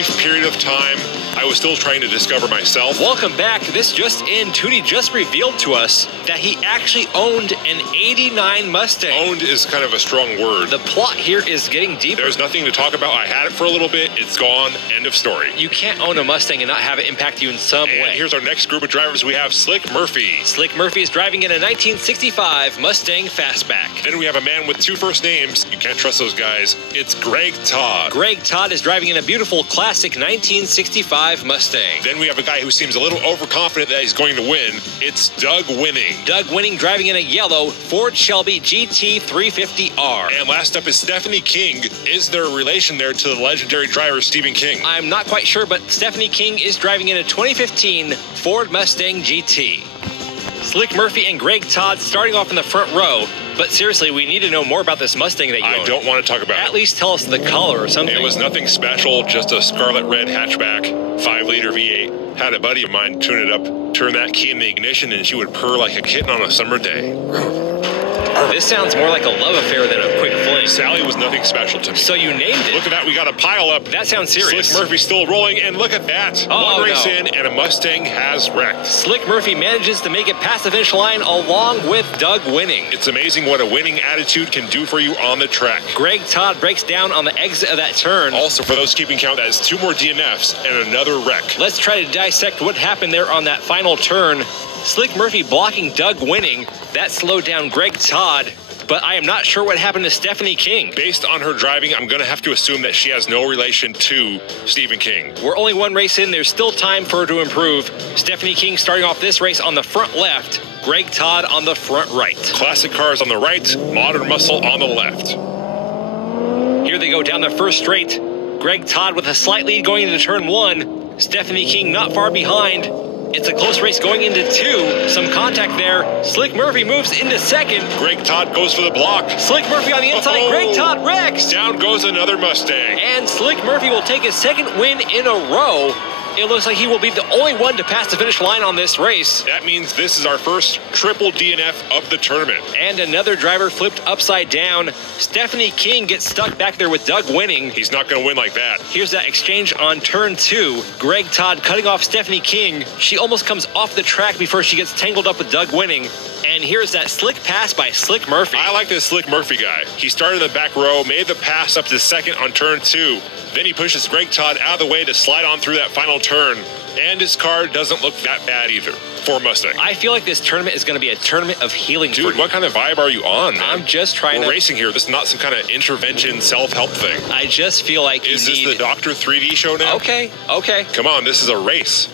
brief period of time, I was still trying to discover myself. Welcome back. This just in, Tootie just revealed to us that he actually owned an 89 Mustang. Owned is kind of a strong word. The plot here is getting deeper. There's nothing to talk about. I had it for a little bit. It's gone. End of story. You can't own a Mustang and not have it impact you in some And way. here's our next group of drivers. We have Slick Murphy. Slick Murphy is driving in a 1965 Mustang Fastback. Then we have a man with two first names. You can't trust those guys. It's Greg Todd. Greg Todd is driving in a beautiful classic 1965 Mustang. Then we have a guy who seems a little overconfident that he's going to win. It's Doug Winning. Doug Winning driving in a yellow Ford Shelby GT 350R. And last up is Stephanie King. Is there a relation there to the legendary driver Stephen King? I'm not quite sure, but Stephanie King is driving in a 2015 Ford Mustang GT. Slick Murphy and Greg Todd starting off in the front row. But seriously, we need to know more about this Mustang that you own. I don't want to talk about it. At least tell us the color or something. It was nothing special, just a scarlet red hatchback, 5-liter V8. Had a buddy of mine tune it up, turn that key in the ignition, and she would purr like a kitten on a summer day. This sounds more like a love affair than a quick fling. Sally was nothing special to me. So you named it. Look at that, we got a pile up. That sounds serious. Slick Murphy still rolling, and look at that. Oh, One race no. in, and a Mustang has wrecked. Slick Murphy manages to make it past the finish line along with Doug Winning. It's amazing what a winning attitude can do for you on the track. Greg Todd breaks down on the exit of that turn. Also, for those keeping count, that is 2 more DNFs and another wreck. Let's try to dissect what happened there on that final turn. Slick Murphy blocking Doug Winning. That slowed down Greg Todd. But I am not sure what happened to Stephanie King. Based on her driving, I'm going to have to assume that she has no relation to Stephen King. We're only one race in. There's still time for her to improve. Stephanie King starting off this race on the front left. Greg Todd on the front right. Classic cars on the right, modern muscle on the left. Here they go down the first straight. Greg Todd with a slight lead going into turn 1. Stephanie King not far behind. It's a close race going into 2. Some contact there. Slick Murphy moves into second. Greg Todd goes for the block. Slick Murphy on the inside. Greg Todd wrecks. Down goes another Mustang. And Slick Murphy will take his second win in a row. It looks like he will be the only one to pass the finish line on this race. That means this is our first triple DNF of the tournament. And another driver flipped upside down. Stephanie King gets stuck back there with Doug Winning. He's not going to win like that. Here's that exchange on turn 2. Greg Todd cutting off Stephanie King. She almost comes off the track before she gets tangled up with Doug Winning. And here's that slick pass by Slick Murphy. I like this Slick Murphy guy. He started in the back row, made the pass up to second on turn 2. Then he pushes Greg Todd out of the way to slide on through that final turn. And his car doesn't look that bad either for Mustang. I feel like this tournament is going to be a tournament of healing. Dude, what kind of vibe are you on, man? I'm just trying We're racing here. This is not some kind of intervention self-help thing. I just feel like Is this the Dr. 3D show now? Okay. Come on, this is a race.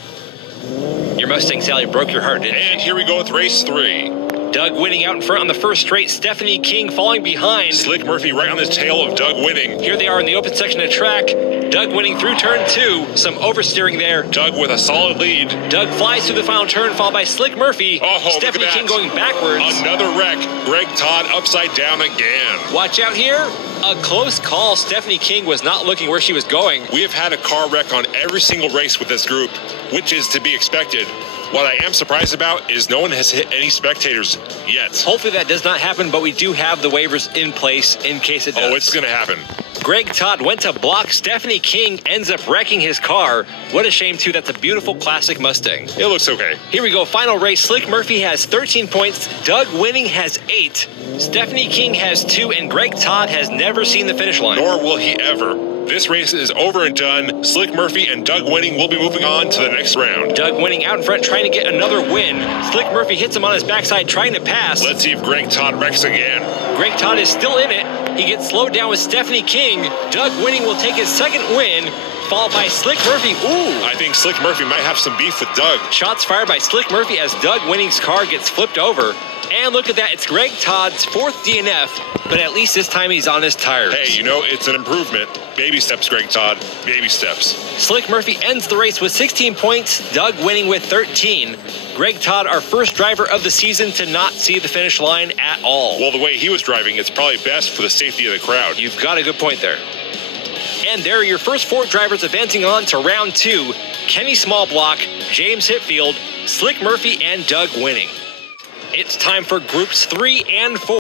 Your Mustang Sally broke your heart, didn't And here we go with race 3. Doug Winning out in front on the first straight. Stephanie King falling behind. Slick Murphy right on the tail of Doug Winning. Here they are in the open section of track. Doug Winning through turn 2. Some oversteering there. Doug with a solid lead. Doug flies through the final turn, followed by Slick Murphy. Oh, Stephanie look at King that. going backwards. Another wreck. Greg Todd upside down again. Watch out here. A close call. Stephanie King was not looking where she was going. We have had a car wreck on every single race with this group, which is to be expected. What I am surprised about is no one has hit any spectators yet. Hopefully that does not happen, but we do have the waivers in place in case it does. Oh, it's going to happen. Greg Todd went to block. Stephanie King ends up wrecking his car. What a shame, too. That's a beautiful classic Mustang. It looks okay. Here we go. Final race. Slick Murphy has 13 points. Doug Winning has 8. Stephanie King has 2. And Greg Todd has never seen the finish line. Nor will he ever. This race is over and done. Slick Murphy and Doug Winning will be moving on to the next round. Doug Winning out in front trying to get another win. Slick Murphy hits him on his backside trying to pass. Let's see if Greg Todd wrecks again. Greg Todd is still in it. He gets slowed down with Stephanie King. Doug Winning will take his second win, followed by Slick Murphy. Ooh! I think Slick Murphy might have some beef with Doug. Shots fired by Slick Murphy as Doug Winning's car gets flipped over. And look at that, it's Greg Todd's 4th DNF, but at least this time he's on his tires. Hey, you know, it's an improvement. Baby steps, Greg Todd. Baby steps. Slick Murphy ends the race with 16 points, Doug Winning with 13. Greg Todd, our first driver of the season to not see the finish line at all. Well, the way he was driving, it's probably best for the safety of the crowd. You've got a good point there. And there are your first 4 drivers advancing on to round 2. Kenny Smallblock, James Hitfield, Slick Murphy, and Doug Winning. It's time for groups 3 and 4.